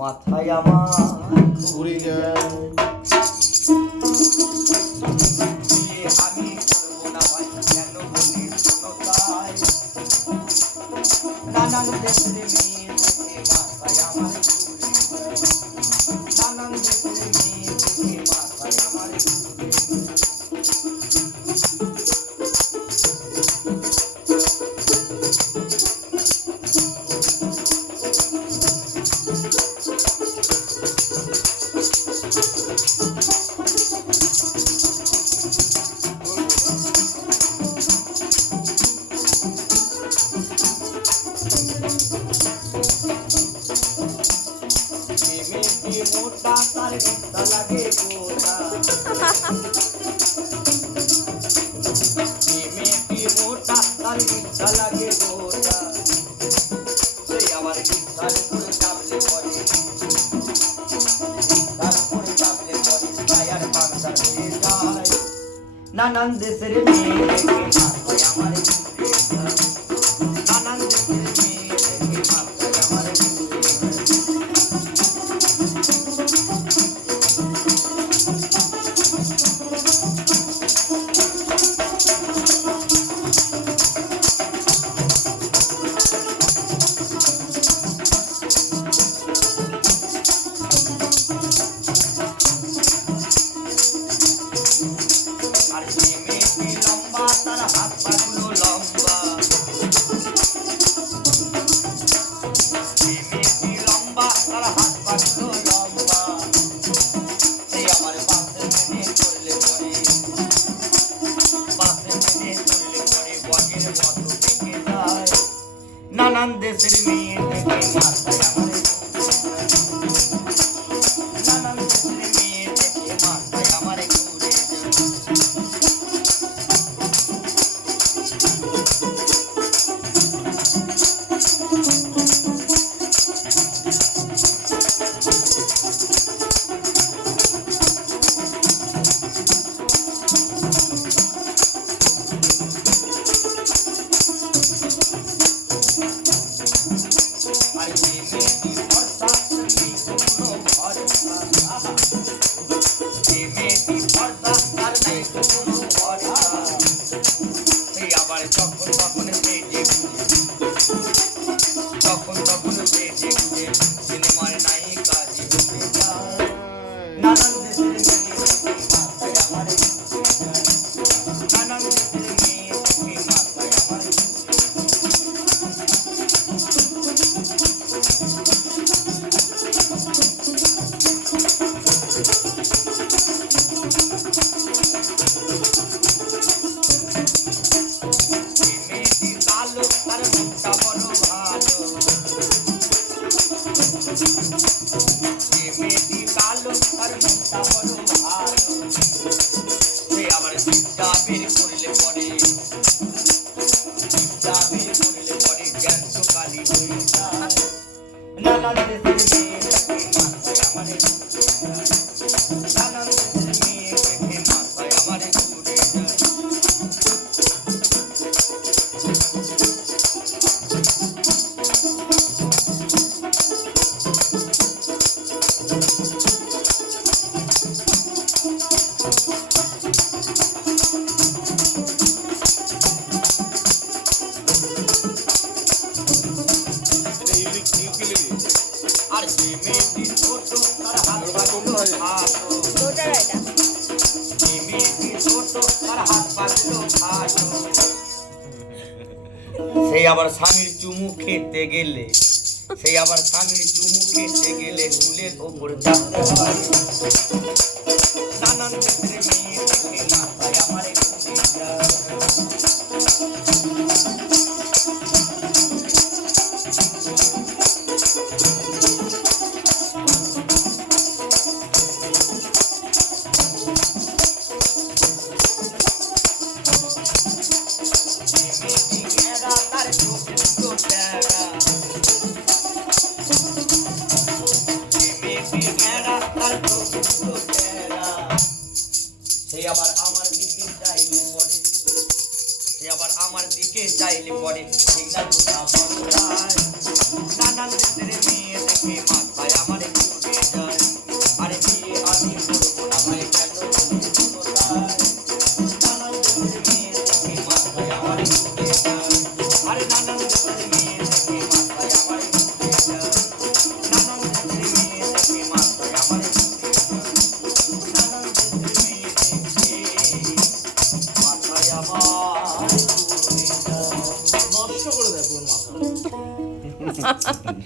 মাথায় আমার ঘুরে যায়, আমি করবো না ভাই কেন বলি শোনো তাই, নানান দেশের মেয়ে দেখে মাথায় আমার ঘুরে যায়, নানান দেশের মেয়ে দেখে মাথায় আমার ঘুরে যায়। মোটা তার গীতা লাগে গোটা, মেয়েটি মোটা তার গীতা লাগে গোটা, সেই আমার গীতার উপরে চাপলে পড়ে, তার উপরে চাপলে পড়ে ছায়ার বাংলা হয়ে যায়, নানান দেশের মেয়ে দেখে মাথায় আমার ঘুরে যায়, নানান দেশের মেয়ে দেখে মাথায় আমার ঘুরে যায়। আর যে মেয়েটি লম্বা তার হাত পাগুলো লম্বা, যে মেয়েটি লম্বা তার হাত পাগুলো লম্বা, সেই আমার পাশে মেনে চললে পরে, পাশে মেনে চললে পরে বগের মতো দেখে যায়, নানান দেশের মেয়ে দেখে মাথায় আমার ঘুরে যায়, নানান দেশের মেয়ে দেখে মাথায় আমার ঘুরে যায়। আর যে মেয়েটি ভরসা নেই কোনো ভরসা, যে মেয়েটি ভরসা তার নেই কোনো ভরসা, সেই আবার যখন তখন বেজে ঘুরে, তখন তখন বেজে ঘুরে সিনেমার নায়িকা জীবনে যায়, নানান দেশের মেয়ে দেখে মাথায় আমার ঘুরে যায়, নানান দেশের মেয়ে দেখে মাথায় আমার ঘুরে যায়। মেয়েটি কালো তার মুখটা বড় ভালো, মেয়েটি কালো তার মুখটা বড় ভালো, সে আবার জিভটা বের করলে পরে, জিভটা বের করলে পরে জ্যান্ত কালি হয়ে যায়, নানান দেশের মেয়ে দেখে মাথায় আমার ঘুরে যায়, নানান দেশের মেয়ে দেখে মাথায় আমার ঘুরে যায়। আর যে মেয়েটি ছোট তার হাত পাগুলো খাটো, যে মেয়েটি ছোট তার হাত পাগুলো খাটো, সেই আবার স্বামীর চুমু খেতে গেলে, সেই আবার স্বামীর চুমু খেতে গেলে চুলের ওপর চাপতে হয়, নানান দেশের মেয়ে দেখে মাথায় আমার ঘুরে যায়। মেয়েটি গেঁড়া তার চোখ দুটো ট্যাড়া, মেয়েটি গেঁড়া তার চোখ দুটো ট্যাড়া, সে আবার আমার দিকে চাইলে পড়ে, সে আবার আমার দিকে চাইলে পড়ে সিগনাল বোঝা বড় যায়,